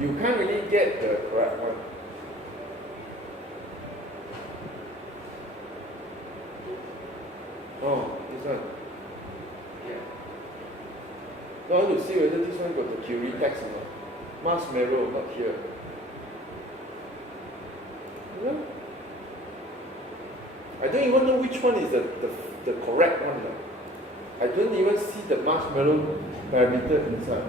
you can't really get the correct one. Oh, this one. Yeah. No, I want to see whether this one got the Curie text or not. Marshmallow, not here. Yeah. I don't even know which one is the correct one. I don't even see the marshmallow parameter inside.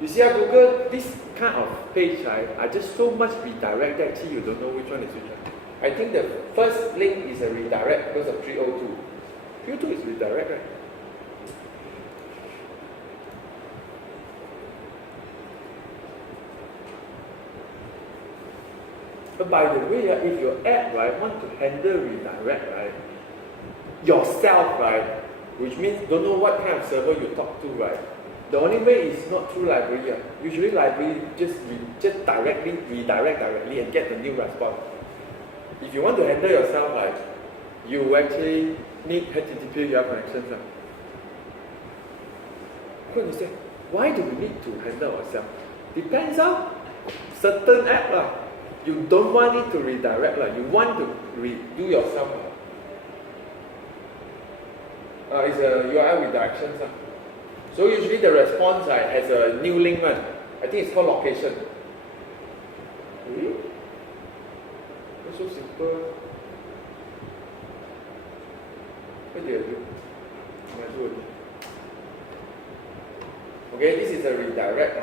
You see, Google, this kind of page, I just so much redirect that actually you don't know which one is which one. I think the first link is a redirect because of 302. 302 is redirect, right? But by the way, if your app want to handle redirect, yourself, which means don't know what kind of server you talk to, the only way is not through library. Usually library just directly redirect directly and get the new response. If you want to handle yourself, you actually need HTTP connections. You say, why do we need to handle ourselves? Depends on certain app. You don't want it to redirect, you want to do yourself. It's a URL redirections. So usually the response has a new link one. I think it's called location. Really? It's so simple. What do you do? Okay, this is a redirect,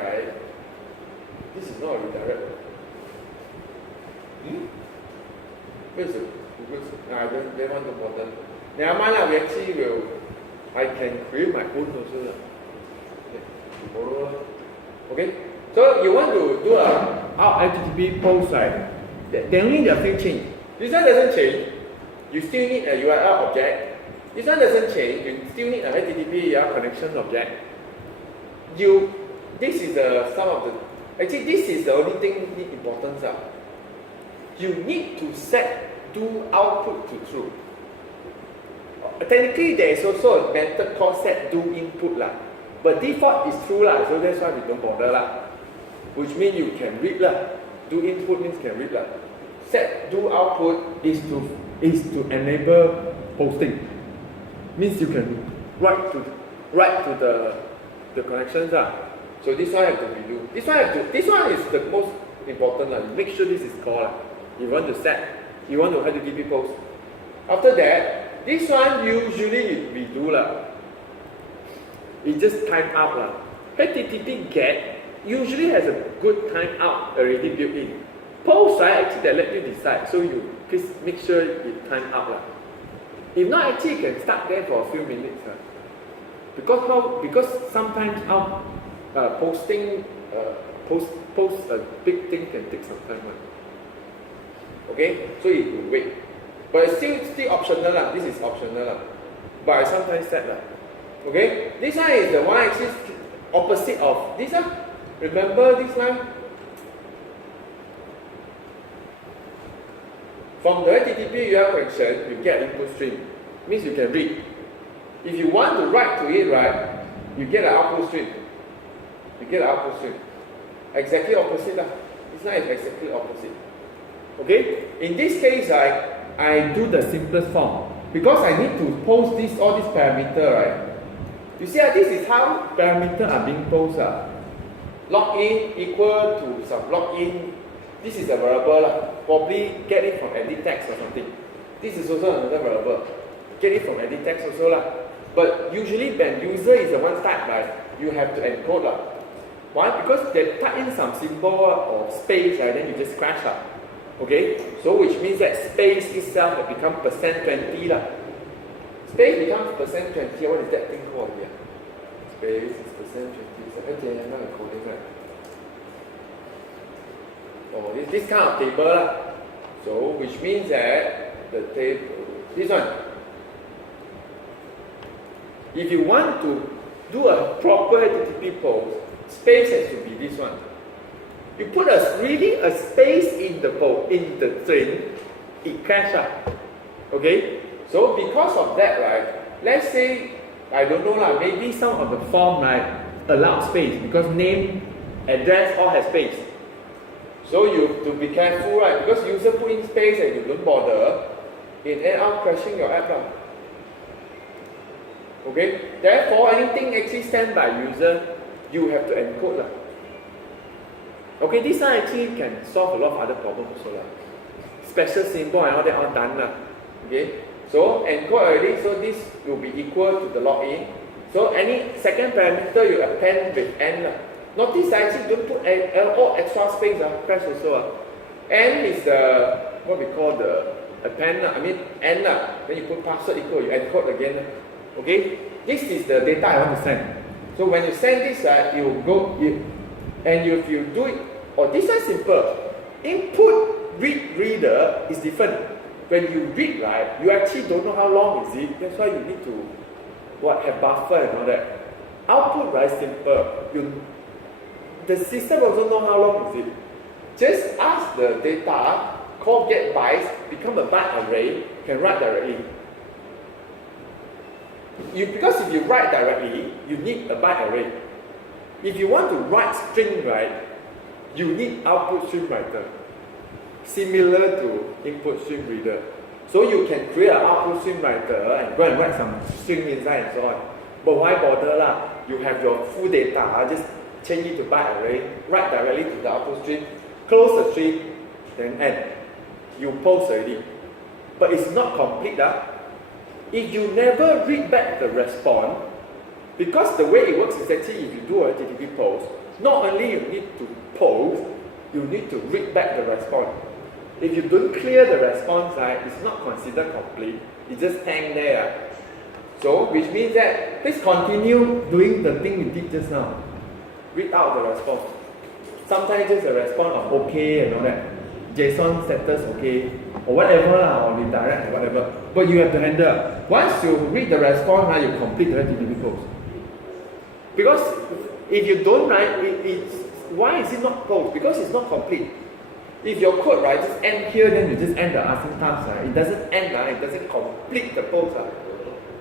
This is not a redirect. Where's the Google? I don't want to bother. Never mind, we actually will. I can create my own also. Okay, so you want to do a HTTP post, They only need a few change. This one doesn't change. You still need a URL object. This one doesn't change. You still need a HTTP connection object. This is some of the. Actually, this is the only thing need importance. You need to set do output to true. Technically, there is also a method called set do input but default is true so that's why we don't bother which means you can read do input means can read set do output is to enable posting, means you can write to the connections so this one have to redo. This one is the most important Make sure this is called you want to HTTP post. After that, this one usually we do It just time out HTTP GET usually has a good time out already built in. Post actually they let you decide, so you please make sure you time out If not, actually you can start there for a few minutes because sometimes posting post a big thing can take some time Okay, so you will wait. But it's still optional This is optional but I sometimes set Okay, this one is the one actually opposite of this one. Remember this one? From the HTTP URL connection, you get input stream. Means you can read. If you want to write to it, you get an output stream. Exactly opposite This one is exactly opposite. Okay? In this case, I do the simplest form. Because I need to post all these parameters, You see, this is how parameters are being posted. Login equal to some login. This is a variable. Probably get it from edit text or something. This is also another variable. Get it from edit text also But usually when user is the one type, you have to encode Why? Because they type in some symbol or space, then you just crash Okay, so which means that space itself will become %20 Space becomes %20. What is that thing called here? Space is %20. Okay, I'm not coding Oh, this kind of table So which means that the table, this one. If you want to do a proper HTTP post, space has to be this one. You put a space in the string, it crashes. Okay? So because of that, let's say, I don't know maybe some of the form allow space because name, address all has space. So you have to be careful, right? Because user put in space and you don't bother, it end up crashing your app. Okay? Therefore, anything actually sent by user, you have to encode. Okay, this one actually can solve a lot of other problems also. Special symbol and all that all done. Okay? So encode already, so this will be equal to the login. So any second parameter you append with n. Notice I actually don't put all extra space, press also. N is the, what we call the append, n. Then you put password equal, you encode again. Okay? This is the data I want to send. So when you send this, you go, and if you do it, this is simple. Input reader is different. When you read, right, you actually don't know how long is it. That's why you need to have buffer and all that. Output, right, simple. The system also know how long is it. Just ask the data, call get bytes, become a byte array, can write directly. Because if you write directly, you need a byte array. If you want to write string, right, you need output stream writer. Similar to input stream reader. So you can create an output stream writer and go and write some string inside and so on. But why bother lah? You have your full data, just change it to byte array, write directly to the output stream, close the string, then end. You post already. But it's not complete. If you never read back the response, because the way it works is actually if you do a HTTP post, not only you need to post, you need to read back the response. If you don't clear the response, it's not considered complete. It just hang there. So, which means that please continue doing the thing you did just now. Read out the response. Sometimes just a response of okay and all that. JSON status okay, or whatever, or redirect or whatever. But you have to handle. Once you read the response, you complete the HTTP post. Because if you don't write, why is it not post? Because it's not complete. If your code, right, just end here, then you just end the async task. It doesn't end, it doesn't complete the post.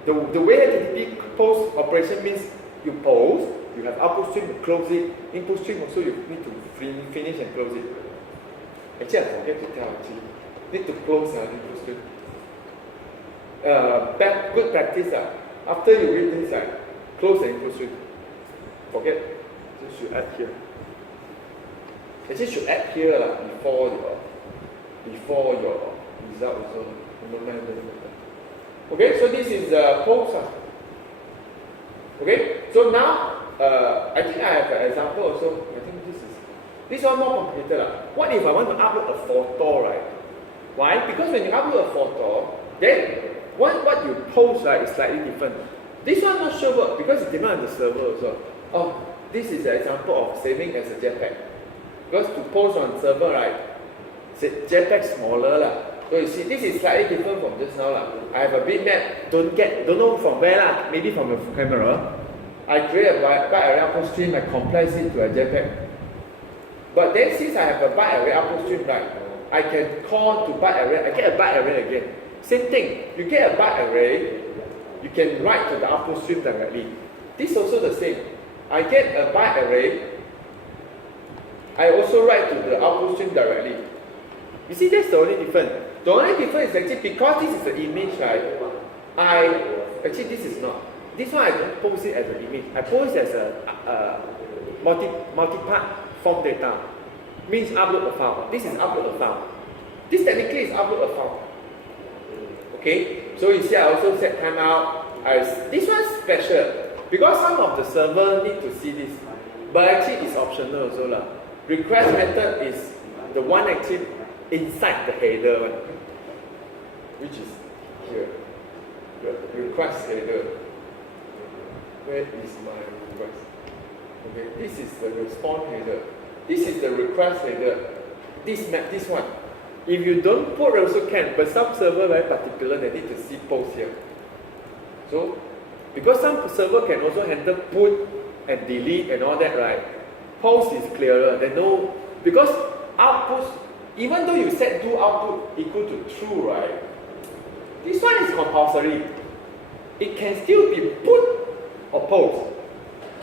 The way HTTP post operation means you post, you have output stream, you close it, input stream also you need to finish and close it. Actually, I forget to tell need to close input stream. Good practice. After you read this, close the input stream. Forget, just should add here. Actually, should add here before your result also. Okay, so this is post. Okay, so now I think I have an example also. I think this one more complicated. What if I want to upload a photo, right? Why? Because when you upload a photo, then what you post, right, is slightly different. This one not sure work because it depends on the server also. This is an example of saving as a JPEG. Because to post on server, right, JPEG smaller. So you see, this is slightly different from just now. I have a bitmap, don't know from where, maybe from the camera. I create a byte array output stream, I compress it to a JPEG. But then since I have a byte array output stream, right, I can call to byte array, I get a byte array again. Same thing, you get a byte array, you can write to the output stream directly. This is also the same. I get a byte array, I also write to the output stream directly. You see, that's the only difference. The only difference is actually because this is an image, right? Actually this is not. This one I don't post it as an image. I post it as a multi-part form data. Means upload a file. This is upload a file. This technically is upload a file. Okay? So you see I also set timeout. This one's special. Because some of the server need to see this. But actually it's optional also. Request method is the one actually inside the header one, which is here. The request header. Where is my request? Okay, this is the response header. This is the request header. This one. If you don't put also can, but some server very particular, they need to see post here. So, because some server can also handle put and delete and all that, right? Post is clearer. They know, because outputs, even though you set do output equal to true, right? This one is compulsory. It can still be put or post.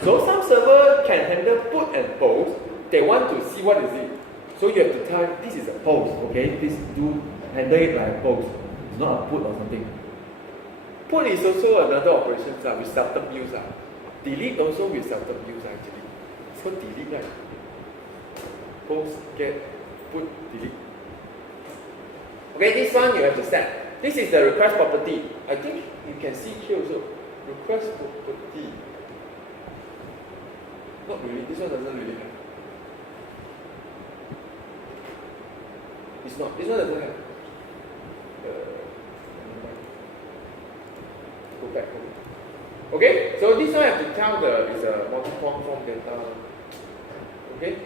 So some server can handle put and post. They want to see what is it. So you have to tell this is a post, okay? Please do handle it like a post. It's not a put or something. Put is also another operation with certain use. Delete also with certain use actually. It's called delete, right? Post, get, put, delete. Okay, this one you have to set. This is the request property. I think you can see here also. Request property. Not really, this one doesn't really have. It's not, this one doesn't have. Go back. Okay, so this one I have to tell is a multi-form form data. Okay,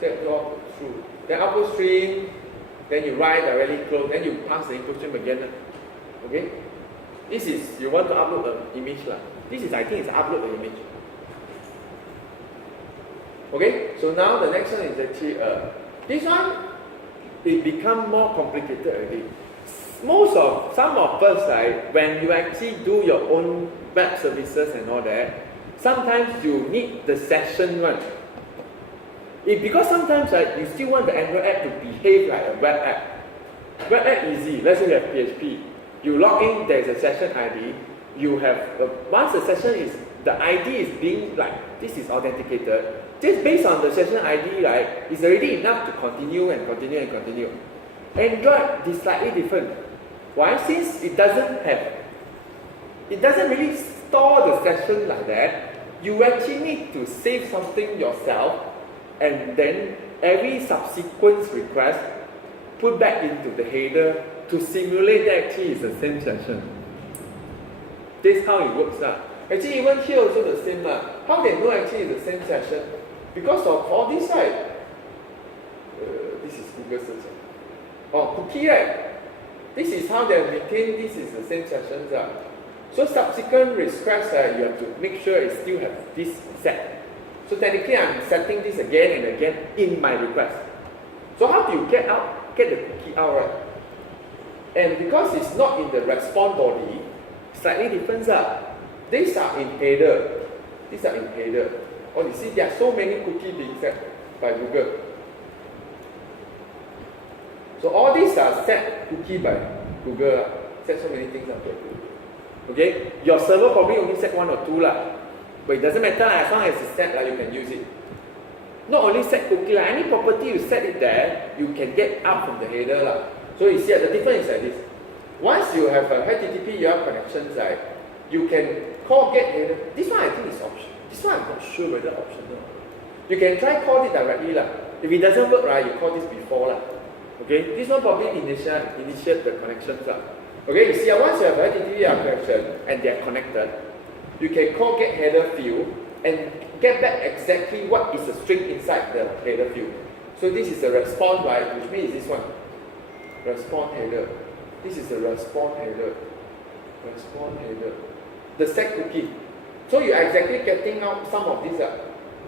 set your through. Then output stream, then you write directly close, then you pass the input stream again. Okay, this is you want to upload the image. This is, I think, it's upload the image. Okay, so now the next one is actually this one, it become more complicated already. Some of us, right, when you actually do your own web services and all that, sometimes you need the session one. Because sometimes, right, you still want the Android app to behave like a web app. Web app easy. Let's say you have PHP. You log in, there is a session ID. You have once the session is, the ID is being like this is authenticated. Just based on the session ID, right, it's already enough to continue and continue and continue. Android is slightly different. Why? Since it doesn't really store the session like that, you actually need to save something yourself, and then every subsequent request put back into the header to simulate that actually is the same session. This is how it works. Actually, even here also the same. How they know actually it's the same session? Because of all this, right? This is Google search. Cookie, right? This is how they maintain this is the same sessions. So subsequent requests, you have to make sure it still has this set. So technically, I'm setting this again and again in my request. So how do you get the cookie out, right? And because it's not in the response body, slightly different. These are in header. You see, there are so many cookies being set by Google. So all these are set cookie by Google. Set so many things up by Google. Okay? Your server probably only set one or two. But it doesn't matter, as long as it's set, you can use it. Not only set cookie, any property you set it there, you can get out from the header. So you see the difference is like this. Once you have a HTTP URL connections, you can call get header. This one I think is optional. This one I'm not sure whether optional. You can try call it directly. If it doesn't work, you call this before. Okay, this one probably initiate the connections. Okay, you see, once you have a HTTP URL connection and they are connected, you can call get header field and get back exactly what is the string inside the header field. So this is the response, right? Which means this one. Response header. This is the response header. Response header. The set cookie. So you're exactly getting out some of this,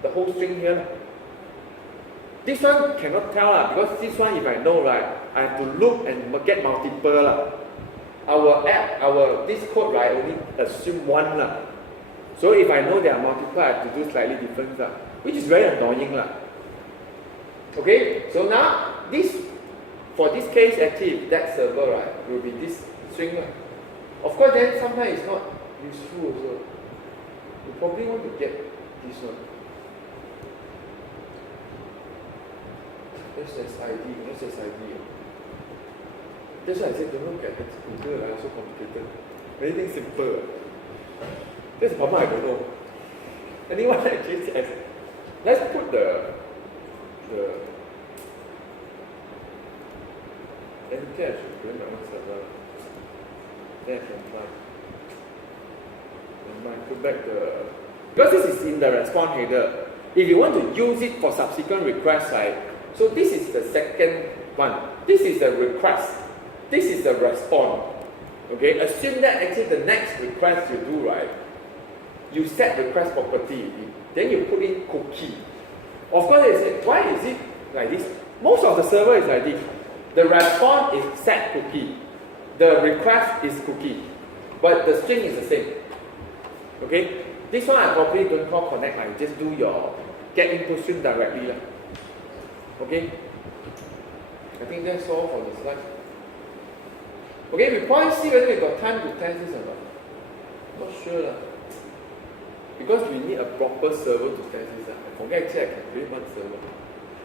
the whole string here. This one cannot tell because this one, if I know, right, I have to look and get multiple. Our app, this code, right, only assume one. So if I know there are multiple, I have to do slightly different, which is very annoying. Okay, so now for this case, actually, that server, right, will be this string. Of course, then sometimes it's not useful also. You probably want to get this one. SSID. That's why I said don't look at Google, so complicated. Everything simple. That's the problem I don't know. Anyone actually says, let's put the I think I should bring my own server. Then I can try. And I put back because this is in the response header. If you want to use it for subsequent requests, right? So this is the second one. This is the request. This is the response. Okay, assume that actually the next request you do, right? You set request property, then you put in cookie. Of course, they say, why is it like this? Most of the server is like this. The response is set cookie. The request is cookie. But the string is the same. Okay? This one I probably don't call connect. I just do your get input string directly. Okay? I think that's all for the slide. Okay, we point see whether we got time to test this or not. Not sure lah. Because we need a proper server to test this. I forget actually I can create one server.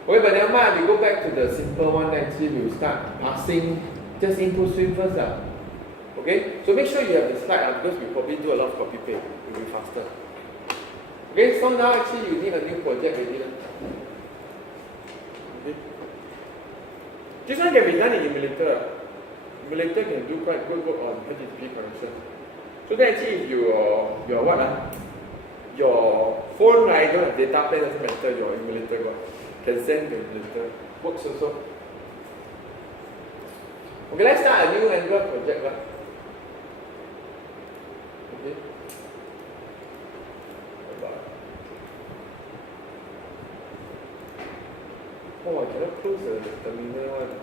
Okay, but never mind, we go back to the simple one. Actually, we'll start passing just input stream first. Okay, so make sure you have the slide because we probably do a lot of copy paste. It will be faster. Okay, so now actually you need a new project already. Okay. This one can be done in emulator. Emulator can do quite good work on HTTP connection. So that actually if your what your phone right don't have data plan doesn't matter, your emulator can send the emulator. Works also. Okay, let's start a new Android project. Okay. Oh, I cannot close the terminal one.